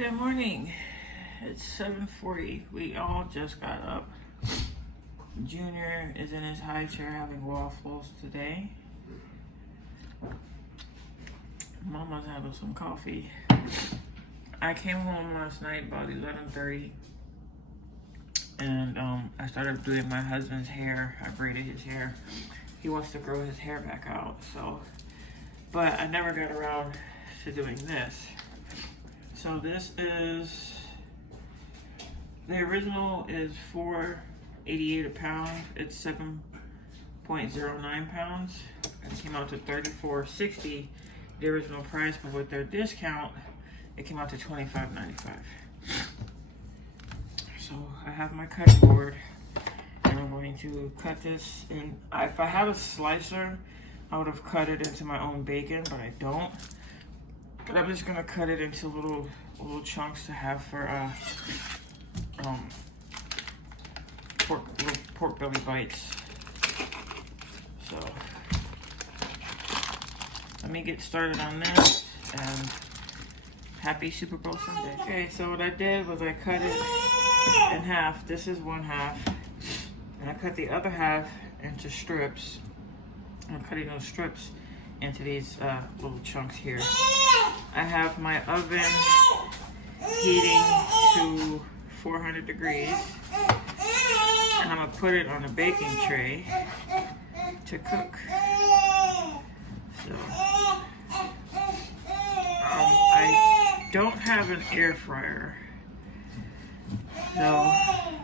Good morning. It's 7:40. We all just got up. Junior is in his high chair having waffles today. Mama's having some coffee. I came home last night about 11:30 and I started doing my husband's hair. I braided his hair. He wants to grow his hair back out, but I never got around to doing this. So this is, the original is $4.88 a pound. It's 7.09 pounds. It came out to $34.60, the original price, but with their discount, it came out to $25.95. So I have my cutting board, and I'm going to cut this in. If I had a slicer, I would have cut it into my own bacon, but I don't. But I'm just gonna cut it into little chunks to have for pork belly bites. So let me get started on this, and happy Super Bowl Sunday. Okay, so what I did was I cut it in half. This is one half, and I cut the other half into strips. I'm cutting those strips into these little chunks here. I have my oven heating to 400 degrees, and I'm gonna put it on a baking tray to cook. So I don't have an air fryer, so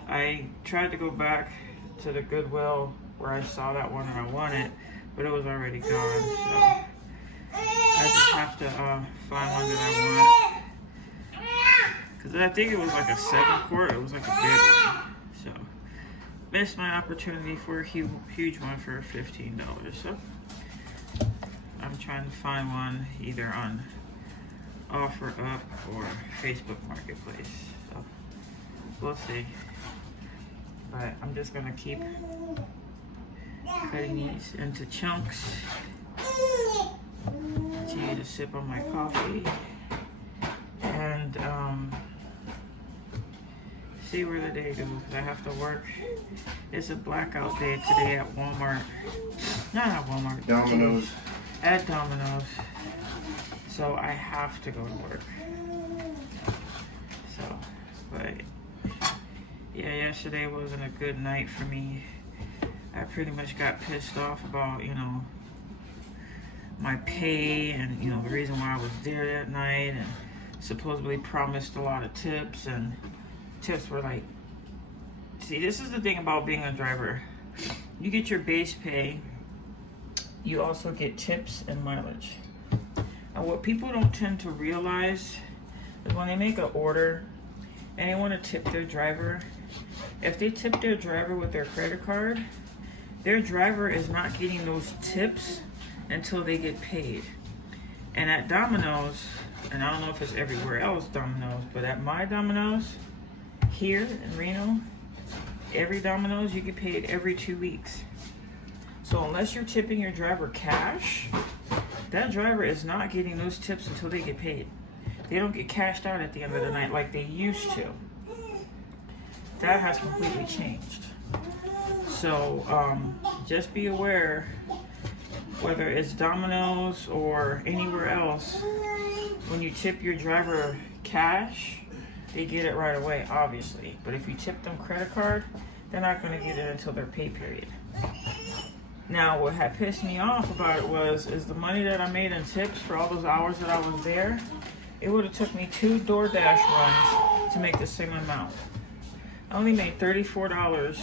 I tried to go back to the Goodwill where I saw that one and I wanted, but it was already gone. So I just have to find one that I want, because I think it was like a 7-quart. It was like a big one, so missed my opportunity for a huge one for $15. So I'm trying to find one either on OfferUp or Facebook Marketplace. So we'll see. But I'm just gonna keep cutting these into chunks. Continue to sip on my coffee and see where the day goes. I have to work. It's a blackout day today at Walmart. Not at Walmart. Domino's. At Domino's. So I have to go to work. So, but yeah, yesterday wasn't a good night for me. I pretty much got pissed off about, my pay and, the reason why I was there that night, and supposedly promised a lot of tips, and tips were like, see, this is the thing about being a driver. You get your base pay, you also get tips and mileage. And what people don't tend to realize is when they make an order and they want to tip their driver, if they tip their driver with their credit card, their driver is not getting those tips until they get paid. And at Domino's, and I don't know if it's everywhere else Domino's, but at my Domino's here in Reno, every Domino's you get paid every 2 weeks. So unless you're tipping your driver cash, that driver is not getting those tips until they get paid. They don't get cashed out at the end of the night like they used to. That has completely changed. So just be aware, whether it's Domino's or anywhere else, when you tip your driver cash, they get it right away, obviously. But if you tip them credit card, they're not going to get it until their pay period. Now, what had pissed me off about it is the money that I made in tips for all those hours that I was there, it would have took me 2 DoorDash runs to make the same amount. I only made $34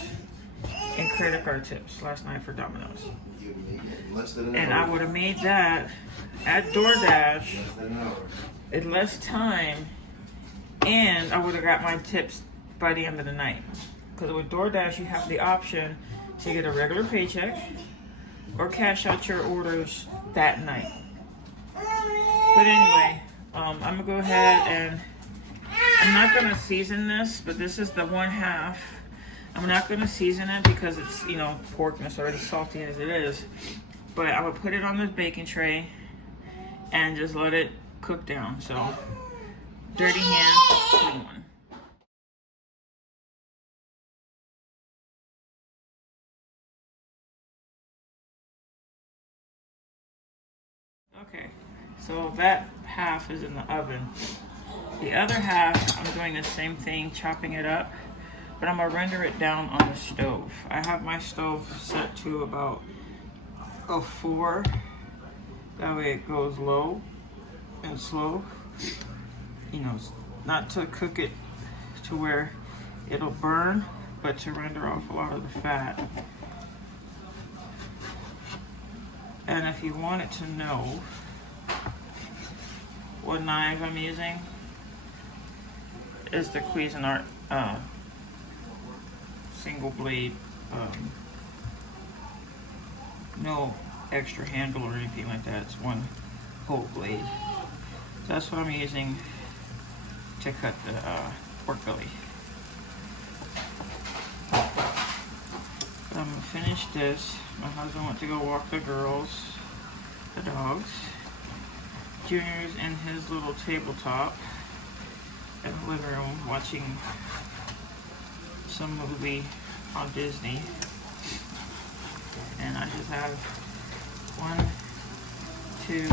in credit card tips last night for Domino's. And I would have made that at DoorDash in less time, and I would have got my tips by the end of the night. Because with DoorDash, you have the option to get a regular paycheck or cash out your orders that night. But anyway, I'm going to go ahead and I'm not going to season this, but this is the one half. I'm not going to season it because it's, pork and it's already salty as it is. But I would put it on this baking tray and just let it cook down. So, dirty hand. So that half is in the oven. The other half, I'm doing the same thing, chopping it up, but I'm gonna render it down on the stove. I have my stove set to about a 4. That way it goes low and slow. You know, not to cook it to where it'll burn, but to render off a lot of the fat. And if you wanted to know what knife I'm using, is the Cuisinart single blade, no extra handle or anything like that. It's one whole blade. That's what I'm using to cut the pork belly. I'm gonna finish this. My husband went to go walk the girls, the dogs. Junior's in his little tabletop in the living room watching some movie on Disney. And I just have 1, 2,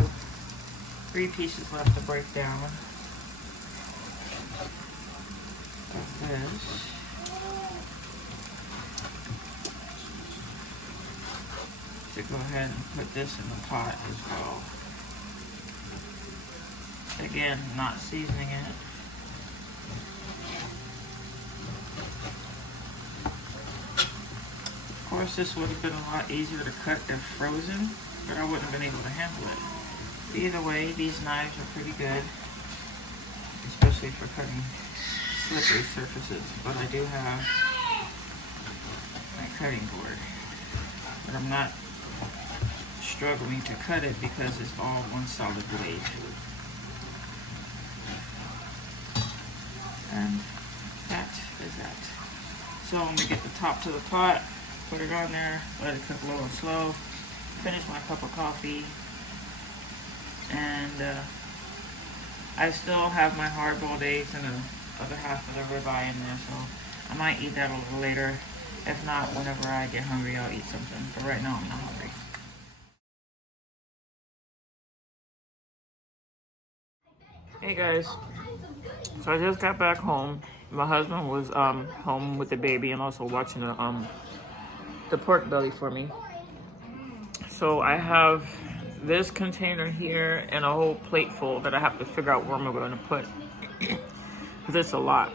3 pieces left to break down of this. To go ahead and put this in the pot as well. Again, not seasoning it. Of course, this would have been a lot easier to cut if frozen, but I wouldn't have been able to handle it. But either way, these knives are pretty good, especially for cutting slippery surfaces. But I do have my cutting board, but I'm not struggling to cut it because it's all one solid blade. And that is that. So I'm gonna get the top to the pot, put it on there, let it cook low and slow, finish my cup of coffee, and I still have my hard-boiled eggs and the other half of the ribeye in there, so I might eat that a little later. If not, whenever I get hungry, I'll eat something. But right now, I'm not hungry. Hey guys, so I just got back home. My husband was home with the baby and also watching the pork belly for me. So I have this container here and a whole plate full that I have to figure out where I'm going to put, because it's a lot.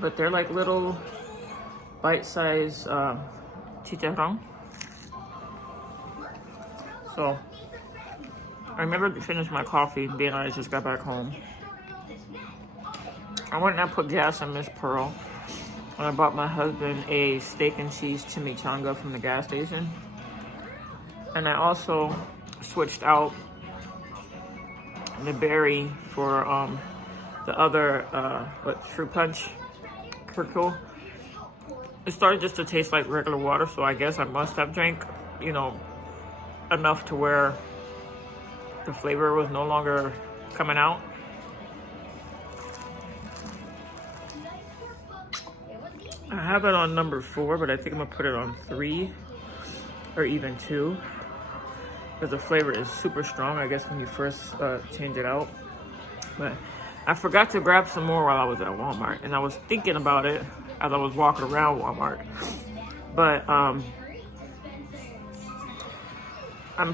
But they're like little bite-sized chicharrón. So I remember to finish my coffee, being I just got back home. I went and I put gas in Miss Pearl. And I bought my husband a steak and cheese chimichanga from the gas station. And I also switched out the berry for the other, fruit punch, Kirkle. It started just to taste like regular water, so I guess I must have drank, enough to where the flavor was no longer coming out. I have it on number 4, but I think I'm gonna put it on 3 or even 2, because the flavor is super strong, I guess, when you first change it out. But I forgot to grab some more while I was at Walmart, and I was thinking about it as I was walking around Walmart. But I'm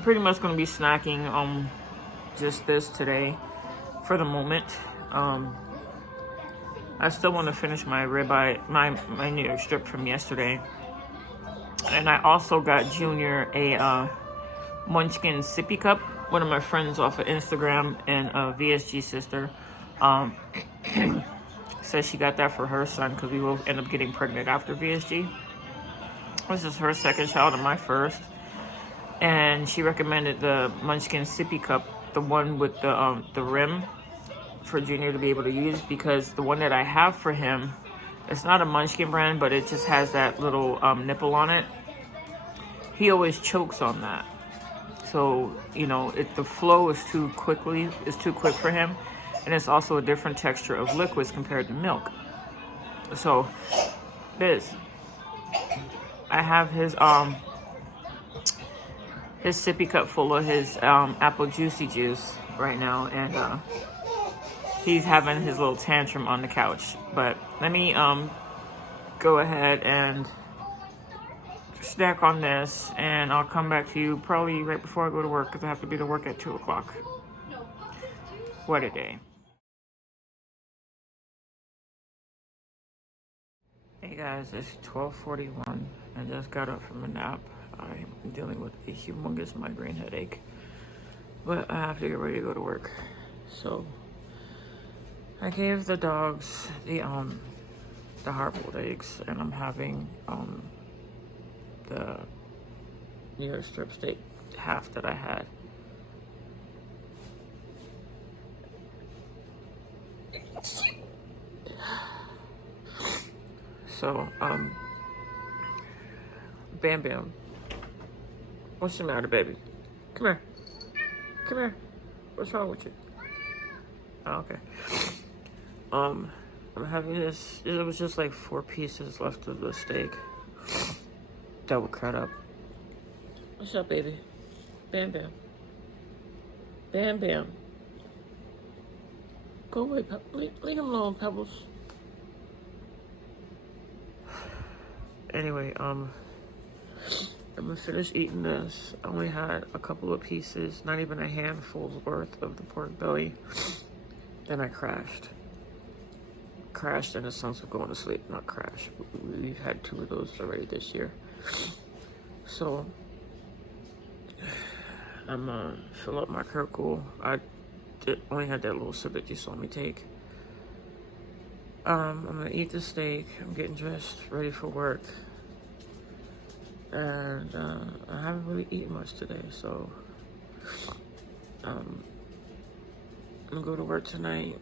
pretty much going to be snacking on just this today for the moment. I still want to finish my ribeye, my New York strip from yesterday. And I also got Junior a Munchkin sippy cup. One of my friends off of Instagram and VSG sister says she got that for her son because we will end up getting pregnant after VSG. This is her second child and my first. And she recommended the Munchkin sippy cup, the one with the rim, for Junior to be able to use, because the one that I have for him, it's not a Munchkin brand, but it just has that little nipple on it. He always chokes on that. So, the flow is too quick for him. And it's also a different texture of liquids compared to milk. So, I have his his sippy cup full of his apple juicy juice right now, and he's having his little tantrum on the couch. But let me go ahead and snack on this, and I'll come back to you probably right before I go to work, because I have to be to work at 2 o'clock. What a day. Hey guys, it's 12:41. I just got up from a nap. I'm dealing with a humongous migraine headache, but I have to get ready to go to work. So I gave the dogs the hard-boiled eggs, and I'm having the New York strip steak half that I had. So Bam Bam, what's the matter, baby? Come here. Come here. What's wrong with you? Oh, okay. I'm having this. It was just like 4 pieces left of the steak that were cut up. What's up, baby? Bam Bam. Bam Bam. Go away, leave him alone, Pebbles. Anyway, I'm gonna finish eating this. I only had a couple of pieces, not even a handful's worth of the pork belly. Then I crashed. Crashed in the sense of going to sleep, not crash. We've had 2 of those already this year. So I'm gonna fill up my Kirkle. I only had that little sip that you saw me take. I'm gonna eat the steak. I'm getting dressed, ready for work. And I haven't really eaten much today, so I'm gonna go to work tonight.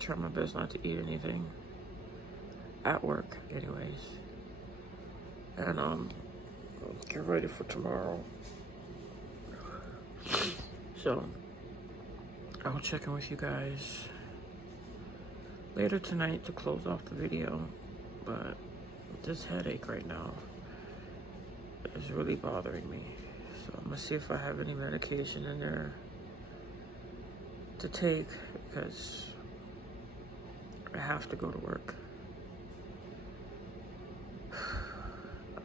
Try my best not to eat anything at work, anyways. And get ready for tomorrow. So I'll check in with you guys later tonight to close off the video, but this headache right now is really bothering me. So I'm gonna see if I have any medication in there to take, because I have to go to work.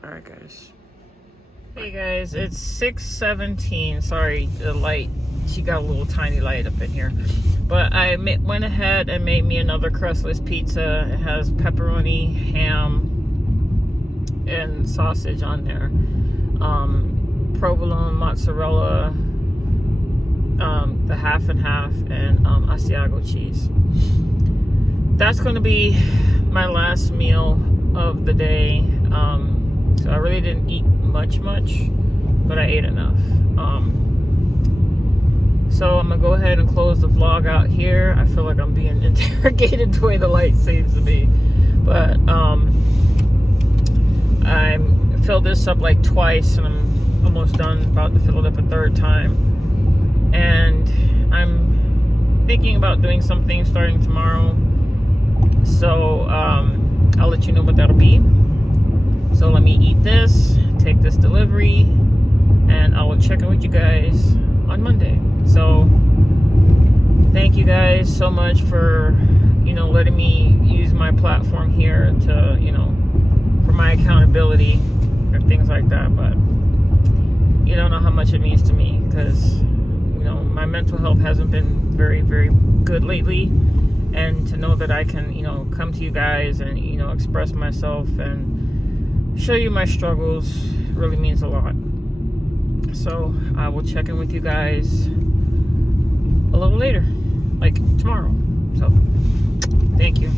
All right, guys. Hey guys, it's 6:17. Sorry, the light. She got a little tiny light up in here. But I went ahead and made me another crustless pizza. It has pepperoni, ham, and sausage on there. Provolone, mozzarella, the half and half, and Asiago cheese. That's going to be my last meal of the day. So I really didn't eat much, but I ate enough. So I'm gonna go ahead and close the vlog out here. I feel like I'm being interrogated the way the light seems to be. But I filled this up like twice, and I'm almost done, about to fill it up a 3rd time. And I'm thinking about doing something starting tomorrow. So I'll let you know what that'll be. So let me eat this, take this delivery, and I will check in with you guys on Monday. So thank you guys so much for, letting me use my platform here to, for my accountability or things like that. But you don't know how much it means to me, because, my mental health hasn't been very, very good lately. And to know that I can, come to you guys and, express myself and show you my struggles really means a lot. So I will check in with you guys a little later, like tomorrow. So thank you.